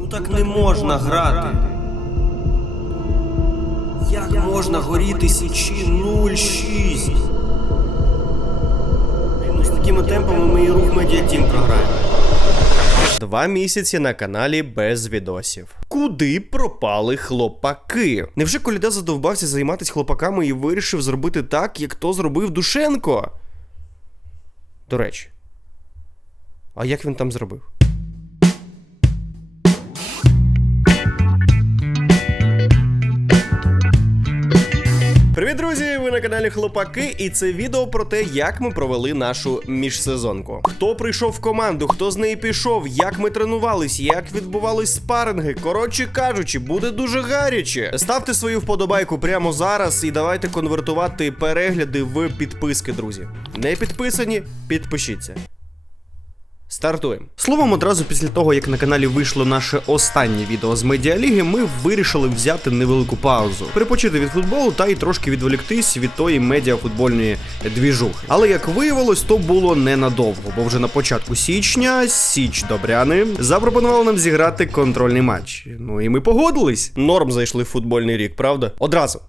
Ну так не можна грати. Як можна горіти січі 0-6? Ну з такими темпами ми і рух медіатім програємо. Два місяці на каналі без відосів. Куди пропали хлопаки? Невже Коліда задовбався займатися хлопаками і вирішив зробити так, як то зробив Душенко? До речі. А як він там зробив? Привіт, друзі! Ви на каналі Хлопаки, і це відео про те, як ми провели нашу міжсезонку. Хто прийшов в команду, хто з неї пішов, як ми тренувались, як відбувались спаринги. Коротше кажучи, буде дуже гаряче. Ставте свою вподобайку прямо зараз і давайте конвертувати перегляди в підписки, друзі. Не підписані? Підпишіться. Стартуємо. Словом, одразу після того, як на каналі вийшло наше останнє відео з медіаліги, ми вирішили взяти невелику паузу, перепочити від футболу та й трошки відволіктись від тої медіафутбольної двіжухи. Але як виявилось, то було ненадовго, бо вже на початку січня Січ Добряни запропонував нам зіграти контрольний матч. Ну і ми погодились. Норм зайшли в футбольний рік, правда? Одразу.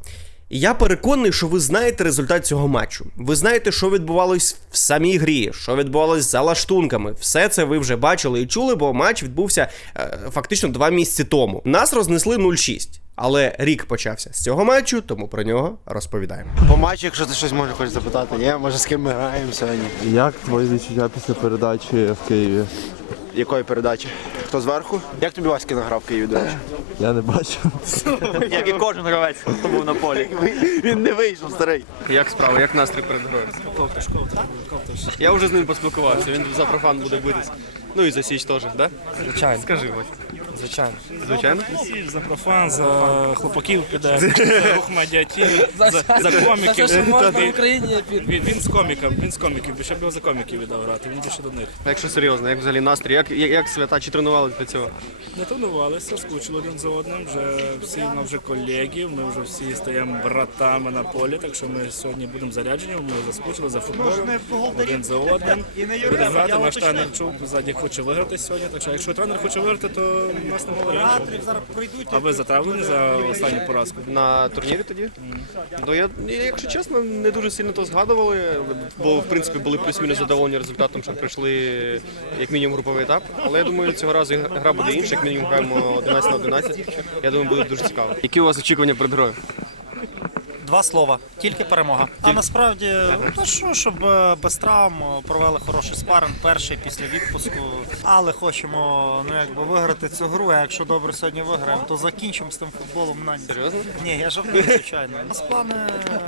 Я переконаний, що ви знаєте результат цього матчу. Ви знаєте, що відбувалось в самій грі, що відбувалось за лаштунками. Все це ви вже бачили і чули, бо матч відбувся е, фактично два місяці тому. Нас рознесли 0-6. Але рік почався з цього матчу, тому про нього розповідаємо. По матчу, якщо ти щось може хочеш запитати, ні, може з ким ми граємо сьогодні. Як твої відчуття після передачі в Києві? Якої передачі? Хто зверху? Як тобі Васьки награв Київ, до речі? Я не бачу. Як і кожен гравець, хто був на полі. Він не вийшов, старий. Як справа, як настрій перед грою? Я вже з ним поспілкувався, він за профан буде битись. Ну і за Січ теж, да? Звичайно, Скажи ось. Звичайно. Звичайно? За профан, за хлопаків піде, за рух медіатів, за, за коміків. За що можна в Україні Він, він з коміком, він з коміків, бо ще б його за коміків віддав грати, він більше до них. Якщо серйозно, як взагалі настрій, як, як, як свята, чи тренувалися для цього? Не тренувалися, скучили один за одним, вже всі ми вже колеги, ми вже всі стаємо братами на полі, так що ми сьогодні будемо заряджені, ми заскучили за футболом, один за одним. Будемо грати, наш тренер чув, ззаді хоче виграти сьогодні, так що якщо тренер хоче виграти, то нас немає варіантів. А ви затравлені за останню поразку? На турнірі тоді? Ну я, якщо чесно, не дуже сильно то згадували, бо в принципі були плюс-мінус задоволені результатом, що прийшли як мінімум груповий етап. Але я думаю, цього разу гра буде інша, як мінімум граємо 11 на 11. Я думаю, буде дуже цікаво. Які у вас очікування перед грою? Два слова, тільки перемога. А насправді, ну що, щоб е, без травм е, провели хороший спаринг, перший після відпуску. Але хочемо ну якби виграти цю гру. А якщо добре сьогодні виграємо, то закінчимо з тим футболом на ніч. Серйозно? Ні, я жартую, звичайно. У нас плани е,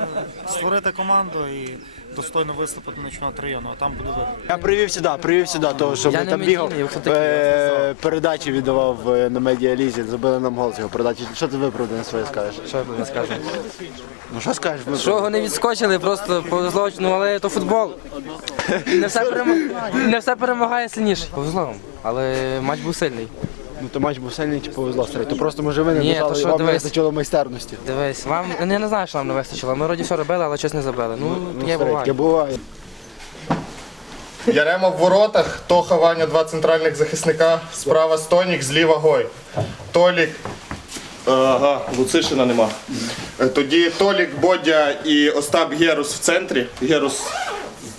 створити команду і достойно виступити на чемпіонат району, а там буде видно. Я привів сюди, привів сюди того, що Я ми не там медійний, бігав. хто такий, е, Передачі віддавав е, на медіалізі, забили нам гол з його передачі. Що ти виправдане своє скажеш? що я не скажу. Ну що скажеш? Що вони відскочили, просто повезло, ну але то футбол. Не все, перем... не все перемагає сильніший. Повезло вам, але матч був сильний. Ну то матч був сильний чи повезло старий. То просто може ви не Ні, то що, вам не дивись. вистачило майстерності. Дивись, вам я не знаю, що нам не вистачило. Ми вроді все робили, але щось не забили. Ну, Ну, таке старий, таке буває. буває. Ярема в воротах, Тоха Ваня, два центральних захисника, справа Стонік, зліва Гой. Толік. Ага, Луцишина нема. Е, Тоді Толік, Бодя і Остап Герус в центрі. Герус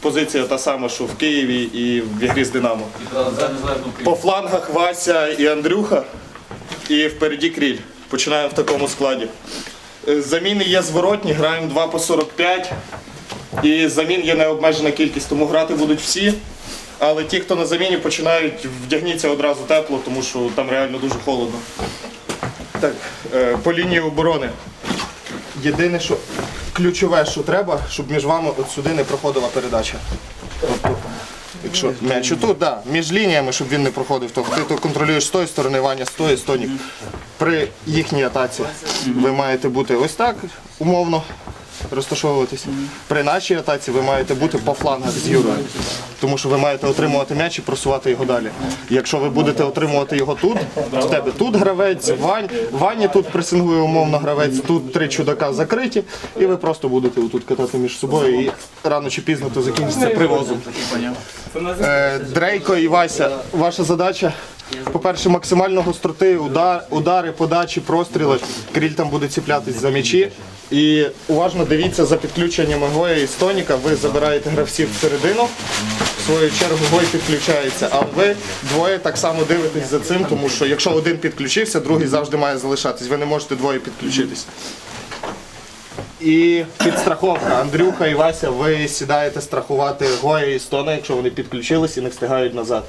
позиція та сама, що в Києві і в ігрі з Динамо. По флангах Вася і Андрюха. І впереді Кріль. Починаємо в такому складі. Е, Заміни є зворотні, граємо 2 по 45. І замін є необмежена кількість, тому грати будуть всі. Але ті, хто на заміні, починають вдягніться одразу тепло, тому що там реально дуже холодно. Так, е, по лінії оборони. Єдине, що ключове, що треба, щоб між вами от сюди не проходила передача. Тобто, якщо м'яч тут, да, між лініями, щоб він не проходив, то ти то контролюєш з тої сторони, Ваня з тої, Стонік. При їхній атаці ви маєте бути ось так, умовно розташовуватись. При нашій атаці ви маєте бути по флангах з Юрою. Тому що ви маєте отримувати м'яч і просувати його далі. Якщо ви будете отримувати його тут, в тебе тут гравець, Вань, Вані тут пресингує умовно гравець, тут три чудака закриті, і ви просто будете отут катати між собою і рано чи пізно то закінчиться привозом. Е, Дрейко і Вася, ваша задача По-перше, максимально гостроти, удар, удари, подачі, простріли. Кріль там буде цеплятись за м'ячі. І уважно дивіться за підключеннями Гоя і Стоніка. Ви забираєте гравців всередину. В свою чергу Гой підключається, а ви двоє так само дивитесь за цим, тому що якщо один підключився, другий завжди має залишатись. Ви не можете двоє підключитись. І підстраховка. Андрюха і Вася, ви сідаєте страхувати Гоя і Стона, якщо вони підключились і не встигають назад.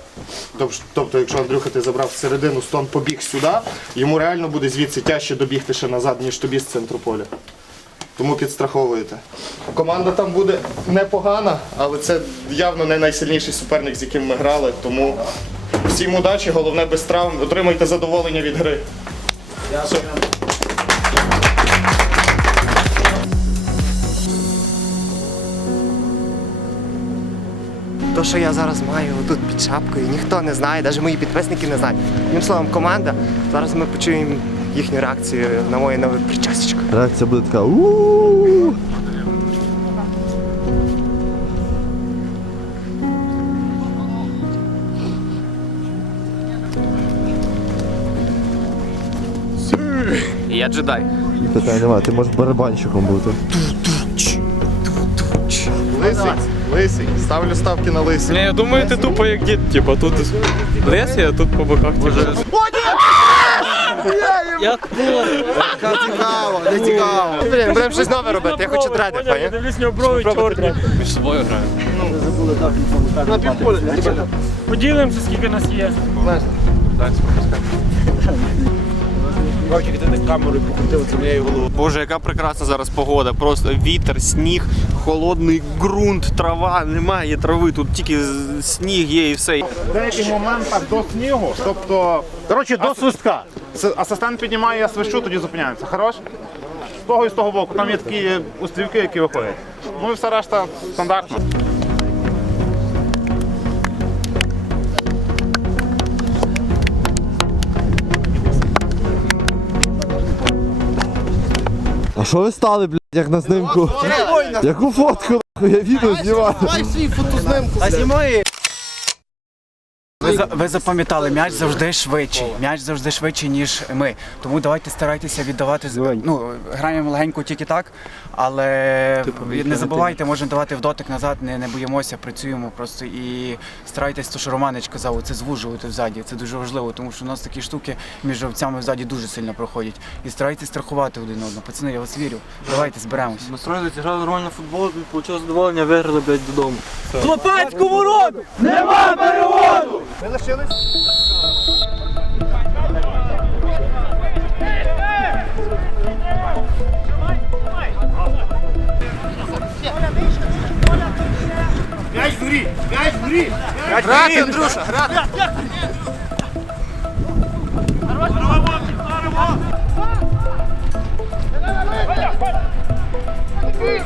Тоб- Тобто, якщо Андрюха ти забрав всередину, Стон побіг сюди, йому реально буде звідси тяжче добігти ще назад, ніж тобі з центру поля. Тому підстраховуєте. Команда там буде непогана, але це явно не найсильніший суперник, з яким ми грали. Тому всім удачі, головне без травм. Отримуйте задоволення від гри. Все. То, що я зараз маю тут під шапкою, ніхто не знає, навіть мої підписники не знають. Одним словом, команда. Зараз ми почуємо їхню реакцію на моє нове причастечко. Реакція буде така. «У-у-у». Я джедай. Питань немає, ти можеш барабанщиком бути. Лисий, лисий. Ставлю ставки на лисий. Я думаю, ти тупо як дід, типа тут лес, а тут по боках типу. Цікаво, не цікаво. Блін, будемо щось нове робити, я хочу треди, пані. Дивлюсь, нього брови чорні. Між собою граємо. На півполі. Поділимося, скільки нас є. Боже, яка прекрасна зараз погода. Просто вітер, сніг, холодний ґрунт, трава, немає трави, тут тільки сніг є і все. В деяких моментах до снігу, тобто, коротше, до свистка. Асистент піднімає, я свищу, тоді зупиняємося. Хорош? З того і з того боку. Там є такі острівки, які виходять. Ну і все решта стандартно. А що ви стали, блядь, як на знимку? Яку фотку, нахуй? Я відео знімаю. А знімай Ви, за- ви запам'ятали, м'яч завжди швидший. М'яч завжди швидший, ніж ми. Тому давайте старайтеся віддавати. з- Ну, граємо легенько тільки так, але не забувайте, можемо давати в дотик назад, не, не боїмося, працюємо просто і старайтесь, то що Романич казав, це звужувати взаді. Це дуже важливо, тому що у нас такі штуки між гравцями взаді дуже сильно проходять. І старайтесь страхувати один одного. Пацани, я вас вірю. Давайте зберемось. Настроїли, зіграли нормально футбол, отримали задоволення, виграли, блядь, додому. Грати, Андрюша, грати! Дурний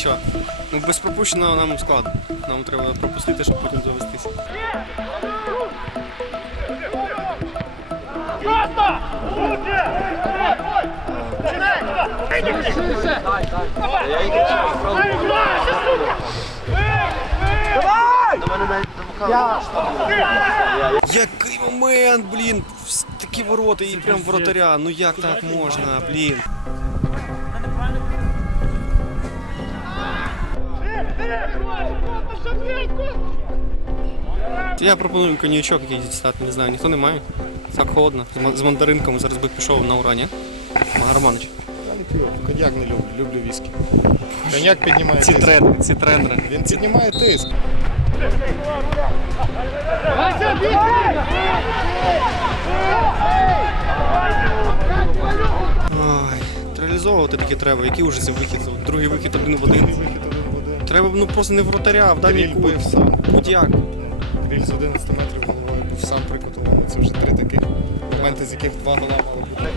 Нічого. Ну без пропущеного нам складно. Нам треба пропустити, щоб потім завестися. Який момент, блін! Такі ворота і прям воротаря. Ну як так можна, блін? Я пропоную коньячок якийсь дістати, не знаю, ніхто не має. Так холодно. З ма- З мандаринками зараз би пішов на урані. Романович. Коньяк не люблю, люблю віскі. Коньяк піднімає Ці тиск. тренери, ці тренери. Він піднімає тиск. Ой, реалізовувати таке треба. Який уже це вихід? Другий вихід один в один. Треба ну просто не вратаря, а в Кріль кут. бив сам. Будь-як. Кріль з 11 метрів головою був сам при. Це вже три таких моменти, з яких два гола мали бути.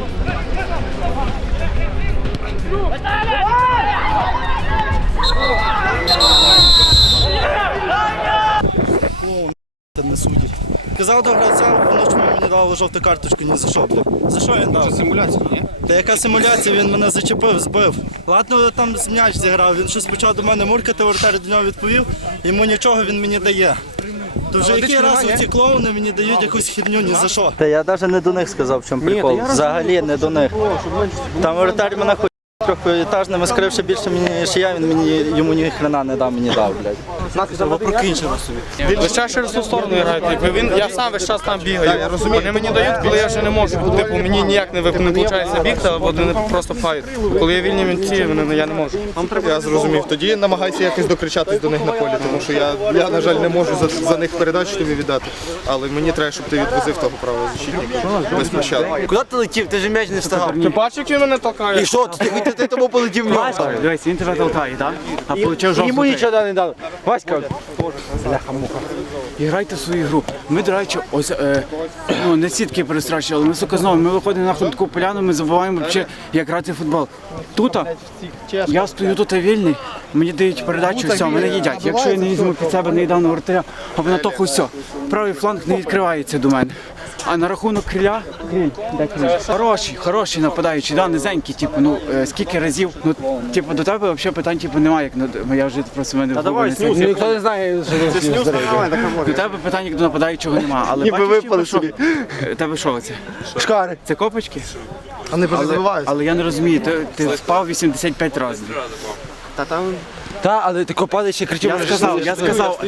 Казав до гравця, в ночному мені дали жовту карточку ні за що, бля. За що він дав? Це симуляція, ні? Та яка симуляція? Він мене зачепив, збив. Ладно, там з м'яч зіграв. Він щось почав до мене муркати, воротар до нього відповів. Йому нічого він мені дає. То вже який раз ці клоуни мені дають якусь херню ні за що. Та я навіть не до них сказав, в чому прикол. Взагалі не до них. Там воротар мене хоч трьохетажними скривши більше мені, ніж я, він мені йому ні хрена не дав, мені дав, блядь. Треба прокінчити собі. Весь час через ту сторону. Якби він, я сам весь час там бігаю. Вони мені дають, коли я вже не можу. Типу, мені ніяк не вип- не виходить бігти, або вони просто фають. Коли я вільні мінці, вони я не можу. Я зрозумів. Тоді намагайся якось докричатись до них на полі, тому що я, я на жаль, не можу за, за них передачу тобі віддати. Але мені треба, щоб ти відвозив того правого защитника безпощадно. Куди ти летів? Ти ж м'яч не встигав. Ти бачиш, як він мене толкає? І що? Ти, ти, ти тому полетів в нього. Дивись, він тебе толкає, так? А получив жовту. Йому нічого не дали. Васька, І грайте свою гру. Ми, до речі, ось е, ну, не сітки перестрачували, але ми сука знову. Ми виходимо на таку поляну, ми забуваємо взагалі, як грати в футбол. Тут я стою тут вільний, мені дають передачу, все, мене їдять. Якщо я не візьму під себе, не їдав на вратаря, або на тоху, все. Правий фланг не відкривається до мене. А на рахунок криля, криль, де криль? Хороший, хороший нападаючий, да, низенький, типу, ну е, скільки разів, ну, типу, до тебе взагалі питань типу, немає, як на- я вже просто в мене в голові не сидить. ніхто не знає, що ти До тебе питань як до нападаючого нема, але Ніби бачиш, випали типу, що- собі. Е, Тебе що це? Шкари. Це копочки? А не Але, але я не розумію, ти, ти впав 85 разів. Та, але ти копали ще кричав. Я сказав, я сказав,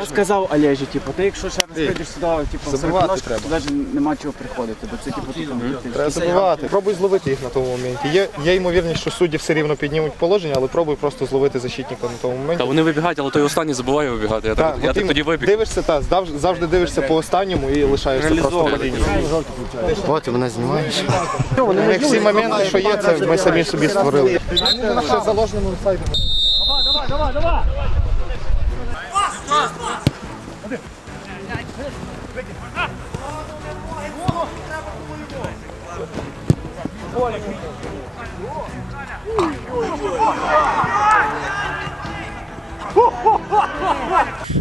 я сказав Олежі, типу, ти якщо ще раз прийдеш сюди, типу, Забивати то навіть нема чого приходити, бо це типу тут. Треба забивати. Пробуй зловити їх на тому моменті. Є, є ймовірність, що судді все рівно піднімуть положення, але пробуй просто зловити защитника на тому моменті. Та вони вибігають, але той останній забуває вибігати. Я так, я так тоді вибіг. Дивишся, так, завжди, завжди дивишся по останньому і лишаєшся просто по лінії. От, ти мене знімаєш. У них всі моменти, що є, це ми самі собі створили. Ще заложеному сайдом.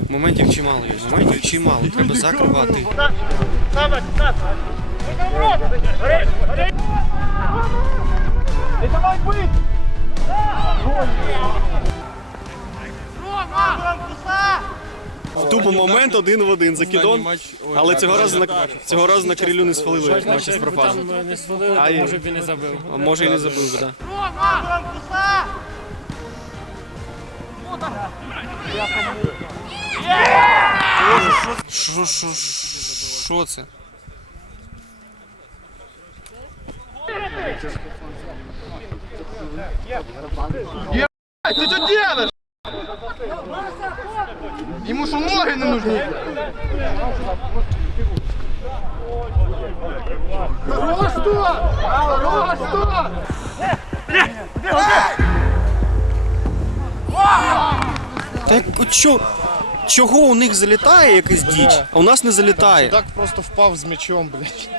Моментів чимало є. Моментів чимало. Треба закривати. Тупо момент один в один закидон. Але цього разу на цього разу на крилю не свалили, матчі з профаном. Не свалили, А, може б і не забив. А може і не забив би, так. Що, що, що це? Ти що делаешь? Йому що ноги не нужні? Хорош тут! Так що? Чого у них залітає якась діч, а у нас не залітає? Так просто впав з м'ячом, блядь.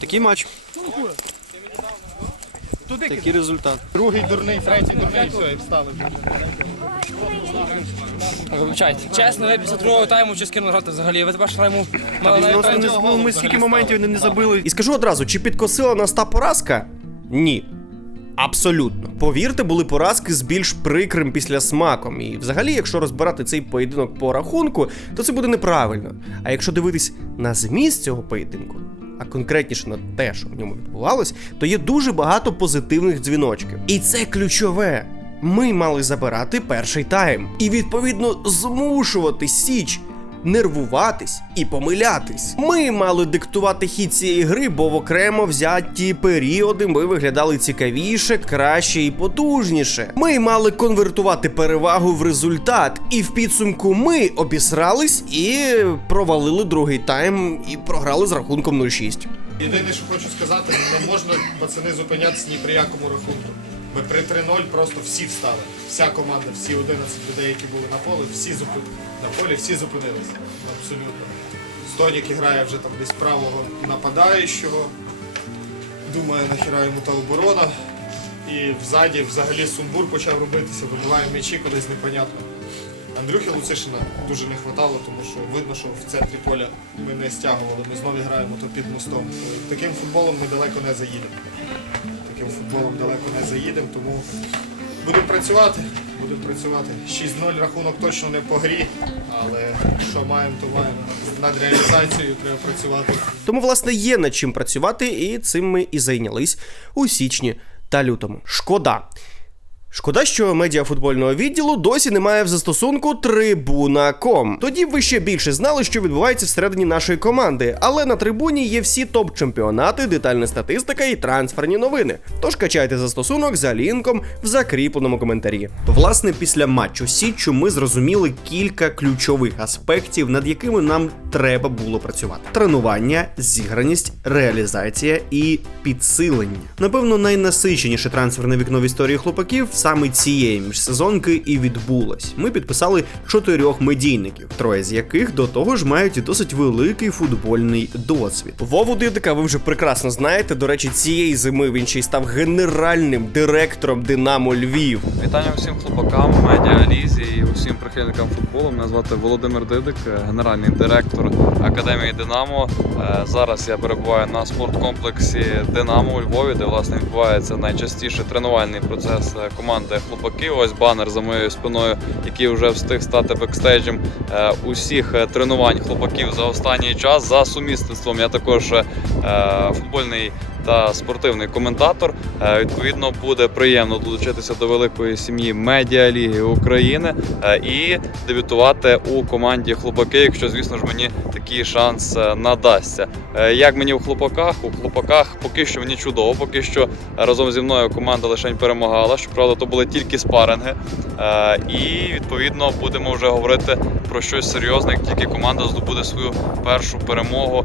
Такий матч. Такий результат. Другий дурний, третій дурний, все, і встали. Вибачайте. Чесно, ви після другого тайму чи з грати взагалі? Ви тепер тайму мали навіть Ну, ми скільки моментів не, не забили. І скажу одразу, чи підкосила нас та поразка? Ні. Абсолютно. Повірте, були поразки з більш прикрим після смаком. І взагалі, якщо розбирати цей поєдинок по рахунку, то це буде неправильно. А якщо дивитись на зміст цього поєдинку, а конкретніше на те, що в ньому відбувалось, то є дуже багато позитивних дзвіночків. І це ключове. Ми мали забирати перший тайм і відповідно змушувати Січ нервуватись і помилятись. Ми мали диктувати хід цієї гри, бо в окремо взяті періоди ми виглядали цікавіше, краще і потужніше. Ми мали конвертувати перевагу в результат, і в підсумку ми обісрались і провалили другий тайм і програли з рахунком 0-6. Єдине, що хочу сказати, не можна пацани зупинятися ні при якому рахунку. Ми при 3-0 просто всі встали. Вся команда, всі 11 людей, які були на полі, всі зупи... на полі, всі зупинилися. Абсолютно. Стонік грає вже там десь правого нападаючого. Думає, нахіра йому та оборона. І взаді взагалі сумбур почав робитися, вибиває м'ячі кудись непонятно. Андрюхи Луцишина дуже не хватало, тому що видно, що в центрі поля ми не стягували. Ми знову граємо то під мостом. Таким футболом ми далеко не заїдемо. Таким футболом далеко не заїдемо, тому будемо працювати. Будемо працювати. 6-0 рахунок точно не по грі, але що маємо, то маємо. Над реалізацією треба працювати. Тому, власне, є над чим працювати, і цим ми і зайнялись у січні та лютому. Шкода. Шкода, що медіафутбольного відділу досі немає в застосунку Трибуна.ком. Тоді ви ще більше знали, що відбувається всередині нашої команди. Але на трибуні є всі топ-чемпіонати, детальна статистика і трансферні новини. Тож качайте застосунок за лінком в закріпленому коментарі. Власне, після матчу Січчю ми зрозуміли кілька ключових аспектів, над якими нам треба було працювати: тренування, зіграність, реалізація і підсилення. Напевно, найнасиченіше трансферне вікно в історії хлопаків саме цієї міжсезонки і відбулось. Ми підписали чотирьох медійників, троє з яких до того ж мають і досить великий футбольний досвід. Вову Дидика ви вже прекрасно знаєте. До речі, цієї зими він ще й став генеральним директором Динамо Львів. Вітання усім хлопакам, медіалізі і усім прихильникам футболу. Мене звати Володимир Дидик, генеральний директор Академії Динамо. Е, Зараз я перебуваю на спорткомплексі Динамо у Львові, де власне відбувається найчастіше тренувальний процес е, команди хлопаки. Ось банер за моєю спиною, який вже встиг стати бекстейджем е, усіх е, тренувань хлопаків за останній час. За сумісництвом я також е, футбольний та спортивний коментатор. Е, Відповідно, буде приємно долучитися до великої сім'ї Медіаліги України е, і дебютувати у команді хлопаки, якщо, звісно ж, мені такий шанс е, надасться. Як мені у хлопаках? У хлопаках поки що мені чудово, поки що разом зі мною команда лише перемагала. Щоправда, то були тільки спаринги. І відповідно будемо вже говорити про щось серйозне, як тільки команда здобуде свою першу перемогу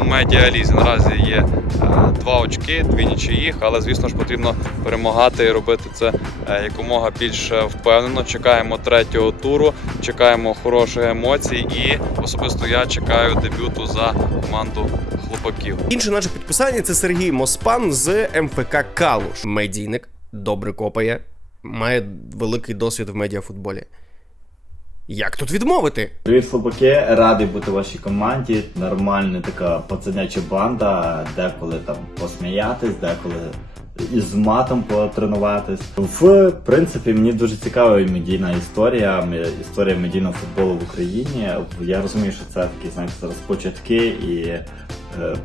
у медіалізі. Наразі є е, два очки, дві нічиїх, але звісно ж потрібно перемагати і робити це е, якомога більш е, впевнено. Чекаємо третього туру, чекаємо хороших емоцій, і особисто я чекаю дебюту за команду хлопаків. Інше наше підписання це Сергій Моспан з МФК Калуш. Медійник, добре копає, має великий досвід в медіафутболі. Як тут відмовити? Привіт, хлопаки, радий бути в вашій команді. Нормальна така пацаняча банда, деколи там посміятись, деколи із матом потренуватись. В принципі, мені дуже цікава медійна історія, історія медійного футболу в Україні. Я розумію, що це такі, знаєте, зараз початки і е,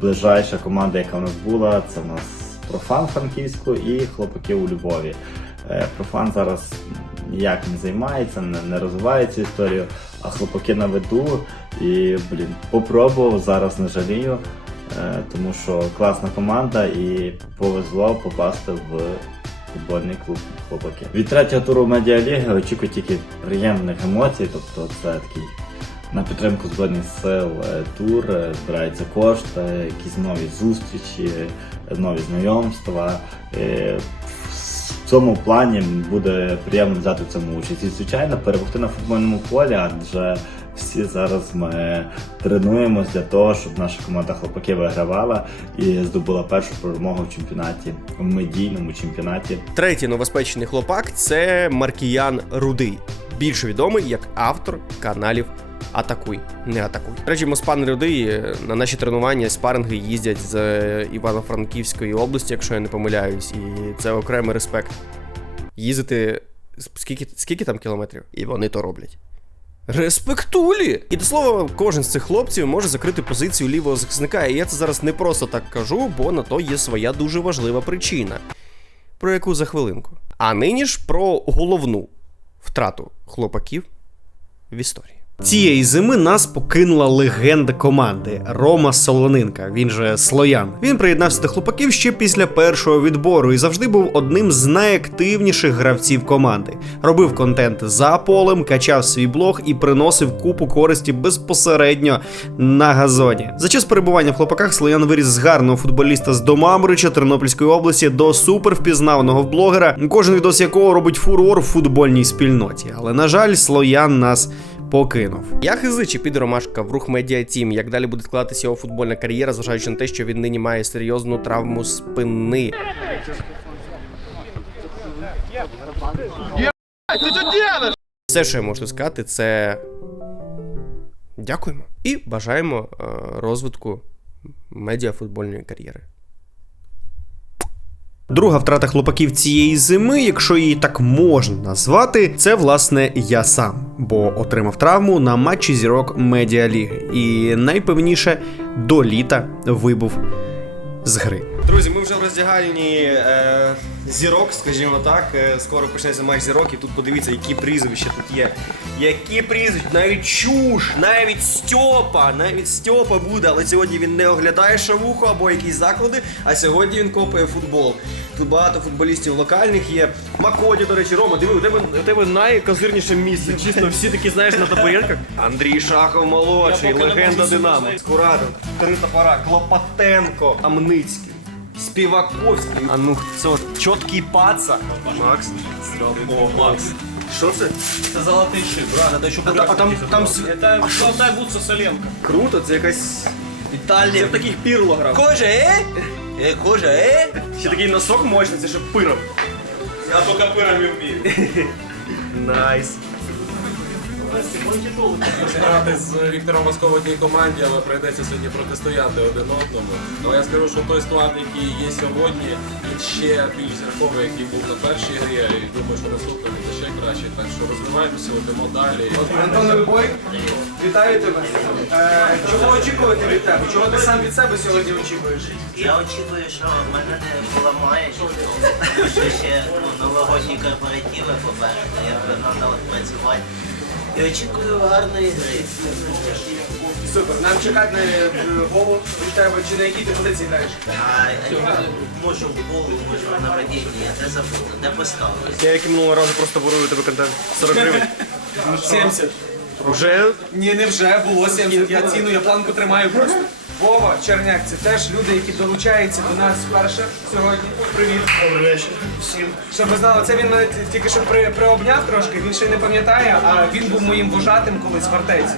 ближайша команда, яка у нас була, це у нас профан Франківську і хлопаки у Львові. Е, Профан зараз ніяк не займається, не, не розвиває цю історію, а хлопаки на виду. І, блін, попробував, зараз не жалію, е, тому що класна команда і повезло попасти в футбольний клуб хлопаки. Від третього туру медіаліги очікую тільки приємних емоцій, тобто це такий на підтримку Збройних сил е, тур, е, збираються кошти, якісь нові зустрічі, нові знайомства. Цьому плані буде приємно взяти в цьому участь. І звичайно, перемогти на футбольному полі, адже всі зараз ми тренуємось для того, щоб наша команда хлопаки вигравала і здобула першу перемогу в чемпіонаті, в медійному чемпіонаті Третій новоспечений хлопак це Маркіян Рудий, більше відомий як автор каналів Атакуй, не атакуй. До речі, Моспан е, на наші тренування спаринги їздять з е, Івано-Франківської області, якщо я не помиляюсь, і це окремий респект. Їздити скільки, скільки там кілометрів? І вони то роблять. Респектулі! І до слова, кожен з цих хлопців може закрити позицію лівого захисника. І я це зараз не просто так кажу, бо на то є своя дуже важлива причина про яку за хвилинку. А нині ж про головну втрату хлопаків в історії. Цієї зими нас покинула легенда команди Рома Солонинка. Він же Слоян. Він приєднався до хлопаків ще після першого відбору і завжди був одним з найактивніших гравців команди. Робив контент за полем, качав свій блог і приносив купу користі безпосередньо на газоні. За час перебування в хлопаках Слоян виріс з гарного футболіста з Домамрича Тернопільської області до супервпізнаваного блогера, кожен відос якого робить фурор в футбольній спільноті. Але на жаль, Слоян нас покинув. Я хизичі під Ромашка в рух медіа тім. Як далі буде складатися його футбольна кар'єра, зважаючи на те, що він нині має серйозну травму спини. Все, що я можу сказати, це дякуємо і бажаємо е, розвитку медіафутбольної кар'єри. Друга втрата хлопаків цієї зими, якщо її так можна назвати, це власне я сам, бо отримав травму на матчі зірок медіаліги. І найпевніше до літа вибув з гри. Друзі, ми вже в роздягальні е, зірок, скажімо так. Е, скоро почнеться матч зірок, і тут подивіться, які прізвища тут є. Які прізвища, навіть чуш, навіть Стьопа, навіть Стьопа буде, але сьогодні він не оглядає шавуху або якісь заклади, а сьогодні він копає футбол. Тут багато футболістів локальних є. Макоді, до речі, Рома, диви, у тебе, у тебе найказирніше місце. Чисто всі такі, знаєш, на табуретках. Андрій Шахов молодший, легенда Динамо. Скуратов, три топора, Клопотенко, Амницький. Співаковський. А ну це чіткий паца. Макс. О, Макс. Що це? Це золотий шип, брат, це що А, та- а там, там с- Це золотай бутса Соленко. круто, це якась Італія. Це в таких пірло грав. Кожа, е? Е, кожа, е? Ще такий носок мощний, це ще пиром. Я тільки пирами вмію. Найс. Грати з Віктором Васко в одній команді, але прийдеться сьогодні протистояти один одному. Але я скажу, що той склад, який є сьогодні, він ще більш зірковий, який був на першій грі. І думаю, що наступний буде ще краще. Так що розвиваємося, йдемо далі. Антон Любой, вітаю тебе. Е, чого очікувати від тебе? Чого ти сам від себе сьогодні очікуєш? Я очікую, що мене не поламає, що ще ну, новогодні корпоративи попереду, як би треба працювати. І очікую гарної гри. Супер, нам чекати на е, голову тебе, чи на якій ти позиції граєш? А я можу в голову, можу на падінні, де забув, де поставили. Я як і минулого разу просто ворую тебе контент. 40 гривень. 70. Вже? Ні, не вже, було 70. Я ціну, я планку тримаю просто. Вова, Черняк, це теж люди, які долучаються до нас вперше сьогодні. Привіт. Добрий вечір. Всім. Щоб ви знали, це він мене тільки що при, приобняв трошки, він ще не пам'ятає, а він був моїм вожатим колись в фортеці.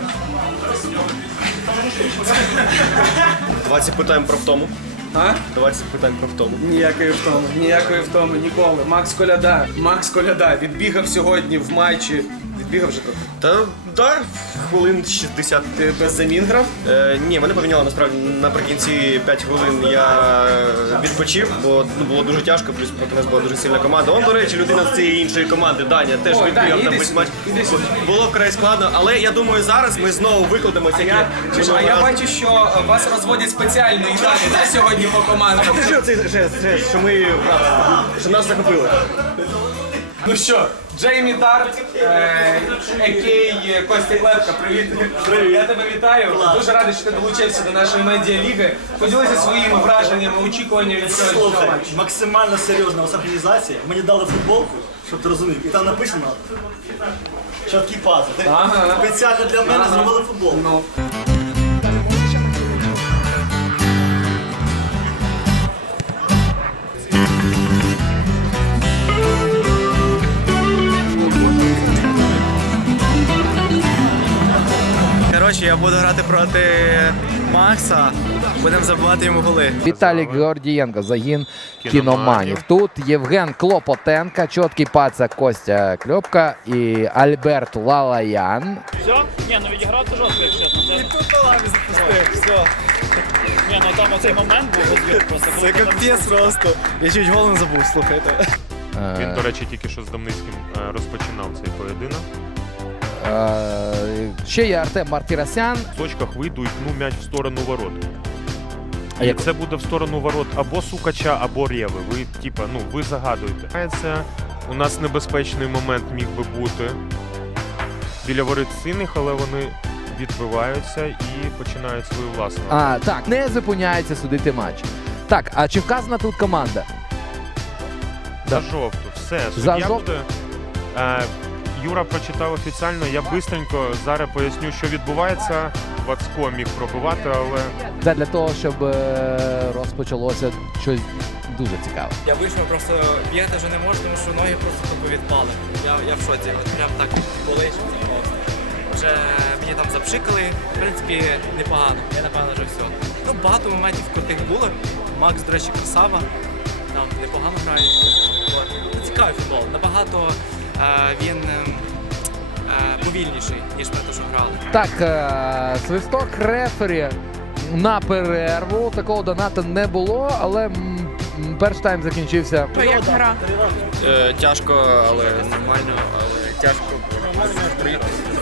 20 питань про втому. А? 20 питань про втому. Ніякої втоми, ніякої втоми, ніколи. Макс Коляда, Макс Коляда відбігав сьогодні в матчі. Відбігав вже трохи. Та да, хвилин 60. Ти без замін грав? Е, ні, мене поміняло насправді наприкінці 5 хвилин я відпочив, бо ну, було дуже тяжко, плюс проти нас була дуже сильна команда. Он, до речі, людина з цієї іншої команди, Даня, теж Ой, відбігав Даня, там весь сюди, матч. іди сюди. Було вкрай складно, але я думаю, зараз ми знову викладемося. А я, а я бачу, що е, вас розводять спеціально і далі, да, сьогодні по командам. Що це жест, жест, що ми що нас захопили? Ну що, Джеймі Тарт, е, Екей Костя Клепка, привіт. Привіт. Я тебе вітаю. Дуже радий, що ти долучився до нашої медіаліги. Поділися своїми враженнями, очікуваннями від Слухай, матчу. максимально серйозна організація. Мені дали футболку, щоб ти розумів, і там написано чіткий пазл. Ага. Спеціально для мене зробили футболку. Ну. Коротше, я буду грати проти Макса, будемо забивати йому голи. Віталій Георгієнко, загін кіноманів. Тут Євген Клопотенка, чіткий паца Костя Кльопка і Альберт Лалаян. Все? Ні, ну відіграв це жорстко, якщо чесно. Це... Тут на лаві запустив, все. Ні, ну там оцей момент був розбір просто. Це капець просто. Я чуть гол не забув, слухайте. Він, до речі, тільки що з Домницьким е, розпочинав цей поєдинок. Ще є Артем Мартіросян. В точках вийду і пну м'яч в сторону ворот. А І як- це буде в сторону ворот або Сукача, або Реви. Ви, типа, ну, ви загадуєте. Це у нас небезпечний момент міг би бути. біля воріт сильних, але вони відбиваються і починають свою власну. А, так, не зупиняється судити матч. Так, а чи вказана тут команда? За жовту, все. За жовту. буде. Е, Юра прочитав офіціально. Я бистренько зараз поясню, що відбувається. Вацко міг пробивати, але Це для того, щоб е, розпочалося щось дуже цікаве. Я вийшов, просто бігати вже не можу, тому що ноги просто тупо відпали. Я, я в шоці, от прям так болить, що це просто. Вже мені там запшикали, в принципі, непогано. Я напевно вже все. Ну, багато моментів крутих було. Макс, до речі, красава. Там непогано грає. От. Ну, цікавий футбол. Набагато він ем, повільніший, ніж ми те, що грали. Так, е, свисток рефері на перерву. Такого донату не було, але перший тайм закінчився. Як гра? Е, тяжко, але нормально, але тяжко.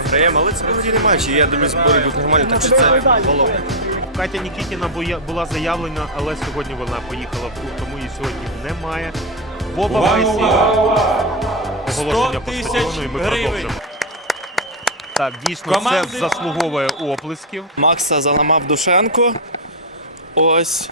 Програємо, але це благодійний матч, і я дивлюсь, збори будуть нормальні, так що це головне. Катя Нікітіна була заявлена, але сьогодні вона поїхала в клуб, тому її сьогодні немає. Боба Майсі. Оголошення по стадіону і ми продовжимо. Так, дійсно, Команди- це заслуговує оплесків. Макса заламав Душенко. Ось.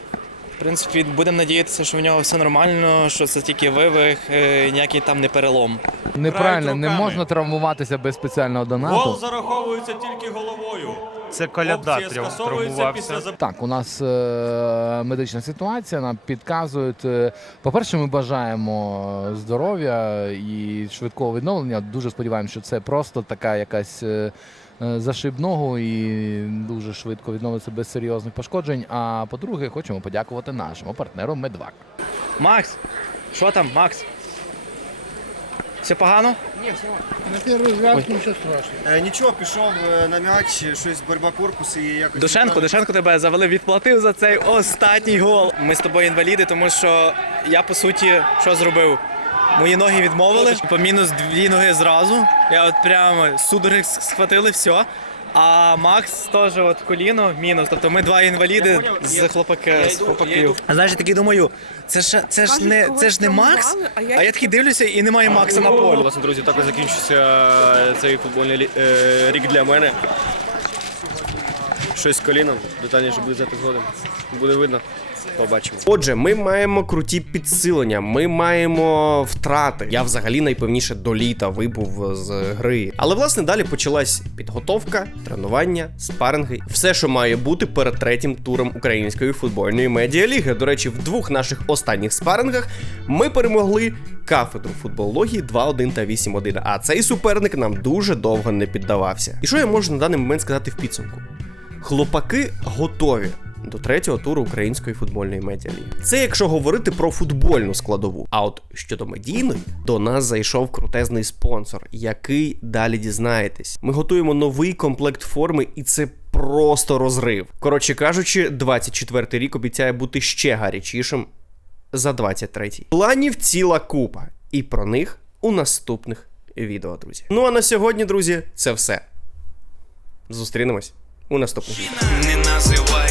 В принципі, будемо надіятися, що в нього все нормально, що це тільки вивих, е, ніякий там не перелом. Неправильно, не можна травмуватися без спеціального донату. зараховується тільки головою. Це коляда трьох травмувався. Так, у нас е, медична ситуація. Нам підказують. е, по-перше, ми бажаємо здоров'я і швидкого відновлення. Дуже сподіваємося, що це просто така якась е, е, зашиб ногу і дуже швидко відновиться без серйозних пошкоджень. А по-друге, хочемо подякувати нашому партнеру Медвак. Макс, що там, Макс? Все погано? Ні, все На перший взгляд нічого страшного. Е, нічого, пішов е, на м'яч, щось боротьба корпусу і якось... Душенко, Душенко тебе завели, відплатив за цей останній гол. Ми з тобою інваліди, тому що я по суті що зробив? Мої ноги відмовили, по мінус дві ноги зразу. Я от прямо судороги схватили, все. А Макс теж от коліно мінус. Тобто ми два інваліди з хлопаки з хлопаків. А знаєш, я такий думаю, це ж це ж не це ж не Макс. А я такий дивлюся і немає Макса на полі. Власне, друзі, так і закінчився цей футбольний е, рік для мене. Щось з коліном, детальніше буде взяти згодом. Буде видно. Побачимо. Отже, ми маємо круті підсилення, ми маємо втрати. Я взагалі найпевніше до літа вибув з гри. Але власне далі почалась підготовка, тренування, спаринги, все, що має бути перед третім туром української футбольної медіаліги. До речі, в двох наших останніх спарингах ми перемогли кафедру футбології 2-1 та 8-1. А цей суперник нам дуже довго не піддавався. І що я можу на даний момент сказати в підсумку? Хлопаки готові до третього туру української футбольної медіаліги. Це якщо говорити про футбольну складову. А от щодо медійної, до нас зайшов крутезний спонсор, який далі дізнаєтесь. Ми готуємо новий комплект форми, і це просто розрив. Коротше кажучи, 24-й рік обіцяє бути ще гарячішим за 23-й. Планів ціла купа, і про них у наступних відео, друзі. Ну а на сьогодні, друзі, це все. Зустрінемось у наступних. Не називай